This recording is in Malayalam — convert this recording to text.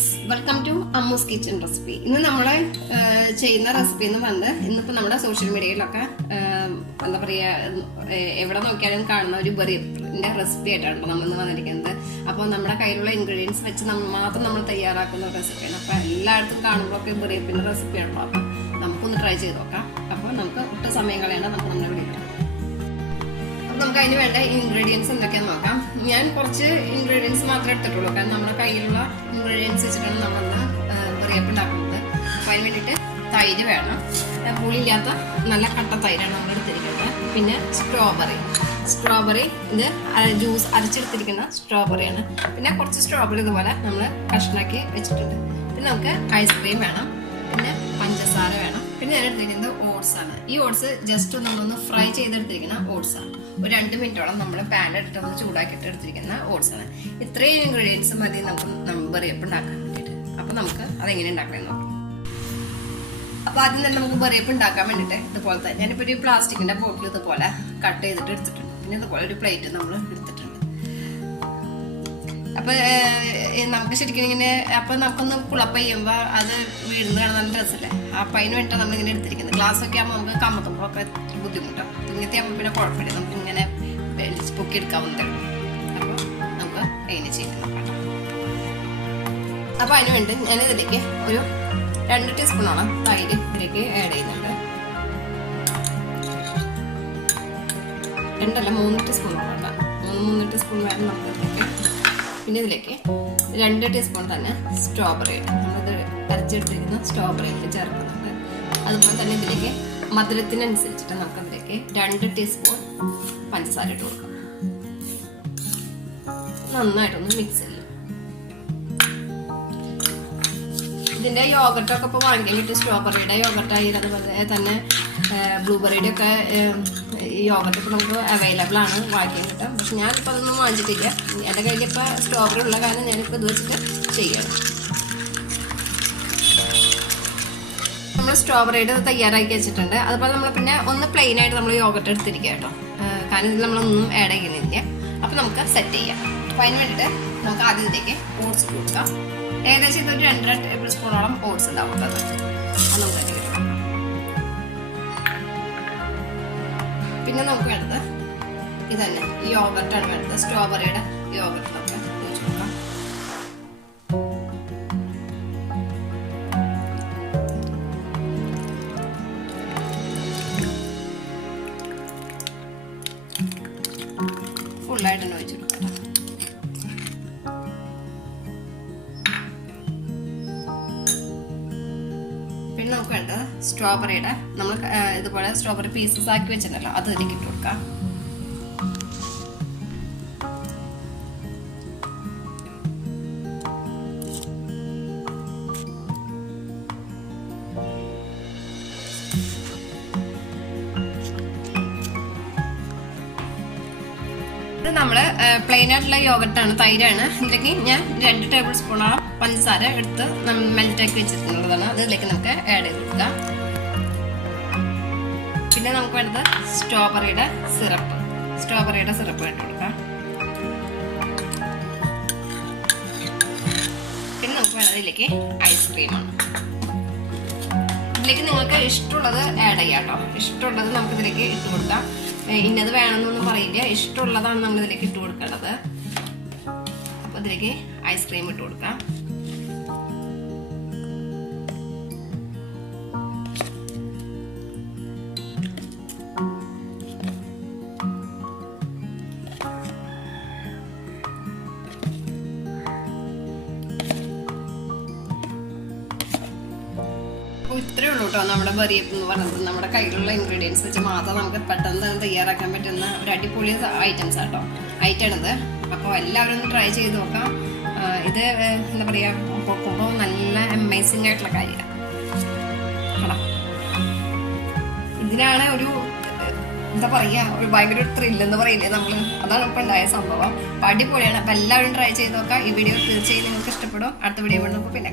Friends, welcome to Ammu's kitchen recipe. ഇന്ന് നമ്മൾ ചെയ്യുന്ന റെസിപ്പി എന്ന് പറഞ്ഞത് ഇന്നിപ്പോൾ നമ്മുടെ സോഷ്യൽ മീഡിയയിലൊക്കെ എന്താ പറയുക, എവിടെ നോക്കിയാലും കാണുന്ന ഒരു ബറിയപ്പിൻ്റെ റെസിപ്പി ആയിട്ടാണ് നമ്മൾ ഇന്ന് വന്നിരിക്കുന്നത്. അപ്പോൾ നമ്മുടെ കയ്യിലുള്ള ഇൻഗ്രീഡിയൻസ് വെച്ച് മാത്രം നമ്മൾ തയ്യാറാക്കുന്ന ഒരു റെസിപ്പിയാണ്. അപ്പോൾ എല്ലായിടത്തും കാണുമ്പോഴൊക്കെ ബറിയപ്പിൻ്റെ റെസിപ്പിയാണല്ലോ. അപ്പോൾ നമുക്കൊന്ന് ട്രൈ ചെയ്ത് നോക്കാം. അപ്പോൾ നമുക്ക് ഒട്ടും സമയം കളയേണ്ട, നമുക്ക് നമ്മുടെ വിളിക്കാം. നമുക്ക് അതിന് വേണ്ട ഇൻഗ്രീഡിയൻസ് എന്തൊക്കെയാണെന്ന് നോക്കാം. ഞാൻ കുറച്ച് ഇൻഗ്രീഡിയൻസ് മാത്രമേ എടുത്തിട്ടുള്ളൂ, കാരണം നമ്മുടെ കയ്യിലുള്ള ഇൻഗ്രീഡിയൻസ് വെച്ചിട്ടാണ് നമ്മളന്ന് ബറിയപ്പ് ഉണ്ടാക്കുന്നത്. അപ്പോൾ അതിന് വേണ്ടിയിട്ട് തൈര് വേണം. പുളിയില്ലാത്ത നല്ല കട്ട തൈരാണ് നമ്മൾ എടുത്തിരിക്കുന്നത്. പിന്നെ സ്ട്രോബെറി ഇത് ജ്യൂസ് അരച്ചെടുത്തിരിക്കുന്ന സ്ട്രോബെറിയാണ്. പിന്നെ കുറച്ച് സ്ട്രോബെറി ഇതുപോലെ നമ്മൾ കഷ്ണാക്കി വെച്ചിട്ടുണ്ട്. പിന്നെ നമുക്ക് ഐസ്ക്രീം വേണം. പിന്നെ പഞ്ചസാര വേണം. പിന്നെ ഞാൻ എടുത്തിരിക്കുന്നത് ഓട്സ് ആണ്. ഈ ഓട്സ് ജസ്റ്റ് നമ്മളൊന്ന് ഫ്രൈ ചെയ്തെടുത്തിരിക്കുന്ന ഓട്സ് ആണ്. ഒരു 2 മിനിറ്റോളം നമ്മൾ പാൻ എടുത്തൊന്ന് ചൂടാക്കിയിട്ട് എടുത്തിരിക്കുന്ന ഓട്സ് ആണ്. ഇത്രയും ഇൻഗ്രീഡിയൻസ് മതി നമുക്ക് ബറിയപ്പ് ഉണ്ടാക്കാൻ വേണ്ടിയിട്ട്. അപ്പോൾ നമുക്ക് അതെങ്ങനെ ഉണ്ടാക്കാൻ നോക്കാം. അപ്പോൾ ആദ്യം തന്നെ നമുക്ക് ബറിയപ്പ് ഉണ്ടാക്കാൻ വേണ്ടിയിട്ട് ഇതുപോലെ തന്നെ ഞാനിപ്പോൾ ഒരു പ്ലാസ്റ്റിക്കിൻ്റെ ബോട്ടിൽ ഇതുപോലെ കട്ട് ചെയ്തിട്ട് എടുത്തിട്ടുണ്ട്. പിന്നെ ഇതുപോലെ ഒരു പ്ലേറ്റ് നമ്മൾ എടുത്തിട്ടുണ്ട്. അപ്പോൾ നമുക്ക് ശരിക്കും ഇങ്ങനെ അപ്പോൾ നമുക്കൊന്ന് കുളപ്പ് ചെയ്യുമ്പോൾ അത് വീഴുന്ന കാണാൻ നല്ല രസമല്ലേ. അപ്പം അതിന് വേണ്ടിയിട്ടാണ് നമ്മളിങ്ങനെ എടുത്തിരിക്കുന്നത്. ഗ്ലാസ്സൊക്കെ ആകുമ്പോൾ നമുക്ക് കമ്മത്തുമ്പോഴൊക്കെ ബുദ്ധിമുട്ടാണ്. ഇങ്ങനത്തെ ആകുമ്പോൾ പിന്നെ കുഴപ്പമില്ല, നമുക്ക് ഇങ്ങനെ പൊക്കി എടുക്കാവുന്നതേ ഉള്ളൂ. അപ്പോൾ നമുക്ക് അതിന് ചെയ്യുന്നത് നോക്കാം. അപ്പോൾ അതിന് വേണ്ടി ഞാനിതിലേക്ക് ഒരു 2 ടീസ്പൂണോളം തൈര് ഇതിലേക്ക് ആഡ് ചെയ്യുന്നുണ്ട്. 3 ടീസ്പൂണോളം ഉണ്ടാകും. 3 ടീസ്പൂൺ വേണം നമുക്കിതിലേക്ക്. പിന്നെ ഇതിലേക്ക് 2 ടീസ്പൂൺ തന്നെ സ്ട്രോബെറി നമ്മളിത് അരച്ചെടുത്തിരിക്കുന്ന സ്ട്രോബെറി ചേർക്കുന്നുണ്ട്. അതുപോലെ തന്നെ ഇതിലേക്ക് മധുരത്തിനനുസരിച്ചിട്ട് നമുക്കതിലേക്ക് 2 ടീസ്പൂൺ പഞ്ചസാര ഇട്ട് കൊടുക്കാം. നന്നായിട്ടൊന്ന് മിക്സ് ചെയ്യും. ഇതിൻ്റെ യോഗർട്ടൊക്കെ ഇപ്പോൾ വാങ്ങിക്കാൻ കിട്ടും. സ്ട്രോബെറിയുടെ യോഗർട്ടായി, അതുപോലെ തന്നെ ബ്ലൂബെറിയുടെ ഒക്കെ യോഗർട്ടൊക്കെ നമുക്ക് അവൈലബിൾ ആണ്, വാങ്ങിക്കാൻ കിട്ടും. പക്ഷെ ഞാനിപ്പോൾ അതൊന്നും വാങ്ങിച്ചിട്ടില്ല. എൻ്റെ കയ്യിൽ ഇപ്പോൾ സ്ട്രോബെറി ഉള്ള കാരണം ഞാനിപ്പോൾ ഇത് വെച്ചിട്ട് ചെയ്യണം. നമ്മൾ സ്ട്രോബെറിയുടെ തയ്യാറാക്കി വെച്ചിട്ടുണ്ട്. അതുപോലെ നമ്മൾ പിന്നെ ഒന്ന് പ്ലെയിൻ ആയിട്ട് നമ്മൾ യോഗർട്ട് എടുത്തിരിക്കുക കേട്ടോ, കാരണം ഇതിൽ നമ്മളൊന്നും ആഡ് ചെയ്യുന്നില്ല. അപ്പോൾ നമുക്ക് സെറ്റ് ചെയ്യാം. അപ്പോൾ അതിന് വേണ്ടിയിട്ട് നമുക്ക് ആദ്യം ഇതിലേക്ക് ഓട്സ് കൊടുക്കാം. ഏകദേശം ഇതൊരു 2 ടേബിൾ സ്പൂണോളം ഓട്സ് ഉണ്ടാവും. അത് നമുക്ക് അതിലേക്ക് ഇടാം. പിന്നെ നമുക്ക് വേണ്ടത് ഇത് തന്നെ ഈ യോഗർട്ടാണ് വേണ്ടത്. സ്ട്രോബെറിയുടെ യോഗർട്ട് നമുക്ക് ഒഴിച്ച് കൊടുക്കാം. ഫുള്ളായിട്ട് തന്നെ ഒഴിച്ച് കൊടുക്കാം. പിന്നെ നമുക്ക് വേണ്ടത് സ്ട്രോബെറിയുടെ നമ്മൾ ഇതുപോലെ സ്ട്രോബെറി പീസസ് ആക്കി വെച്ചിട്ടുണ്ടല്ലോ, അത് ഇതിലേക്ക് ഇട്ട് കൊടുക്കാം. ഇത് നമ്മൾ പ്ലെയിൻ ആയിട്ടുള്ള യോഗർട്ടാണ്, തൈരാണ്. ഇതിലേക്ക് ഞാൻ 2 ടേബിൾ സ്പൂണോളം പഞ്ചസാര എടുത്ത് മെൽറ്റാക്കി വെച്ചിട്ടുള്ളതാണ്. അത് ഇതിലേക്ക് നമുക്ക് ആഡ് ചെയ്ത് കൊടുക്കാം. പിന്നെ നമുക്ക് വേണ്ടത് സ്ട്രോബെറിയുടെ സിറപ്പ് ഇട്ട് കൊടുക്കാം. പിന്നെ നമുക്ക് വേണ്ടത് ഇതിലേക്ക് ഐസ്ക്രീമാണ്. ഇതിലേക്ക് നിങ്ങൾക്ക് ഇഷ്ടമുള്ളത് ആഡ് ചെയ്യാം കേട്ടോ. ഇഷ്ടമുള്ളത് നമുക്ക് ഇതിലേക്ക് ഇട്ട് കൊടുക്കാം. ഇന്നത് വേണമെന്നൊന്നും പറയില്ല, ഇഷ്ടമുള്ളതാണ് നമ്മൾ ഇതിലേക്ക് ഇട്ട് കൊടുക്കേണ്ടത്. അപ്പോൾ ഇതിലേക്ക് ഐസ്ക്രീം ഇട്ട് കൊടുക്കാം. ഇത്രയേ ഉള്ളൂ കേട്ടോ നമ്മുടെ ബറിയപ്പ് എന്ന് പറയുന്നത്. നമ്മുടെ കയ്യിലുള്ള ഇൻഗ്രീഡിയൻസ് വെച്ച് മാത്രം നമുക്ക് പെട്ടെന്ന് തയ്യാറാക്കാൻ പറ്റുന്ന ഒരു അടിപൊളി ഐറ്റംസ് ആട്ടോ ഐറ്റാണിത്. അപ്പോൾ എല്ലാവരും ഒന്ന് ട്രൈ ചെയ്ത് നോക്കാം. ഇത് എന്താ പറയുക, പൊക്കുമ്പോൾ നല്ല അമേസിംഗ് ആയിട്ടുള്ള കാര്യമാണ്. ഇതിനാണ് ഒരു എന്താ പറയുക, ഒരു ഭയങ്കര ത്രില്ലെന്ന് പറയില്ലേ നമ്മൾ, അതാണ് ഇപ്പോൾ ഉണ്ടായ സംഭവം. അപ്പോൾ അടിപൊളിയാണ്. അപ്പോൾ എല്ലാവരും ട്രൈ ചെയ്ത് നോക്കാം. ഈ വീഡിയോ തീർച്ചയായും നിങ്ങൾക്ക് ഇഷ്ടപ്പെടും. അടുത്ത വീഡിയോ വേണ്ടപ്പോൾ പിന്നെ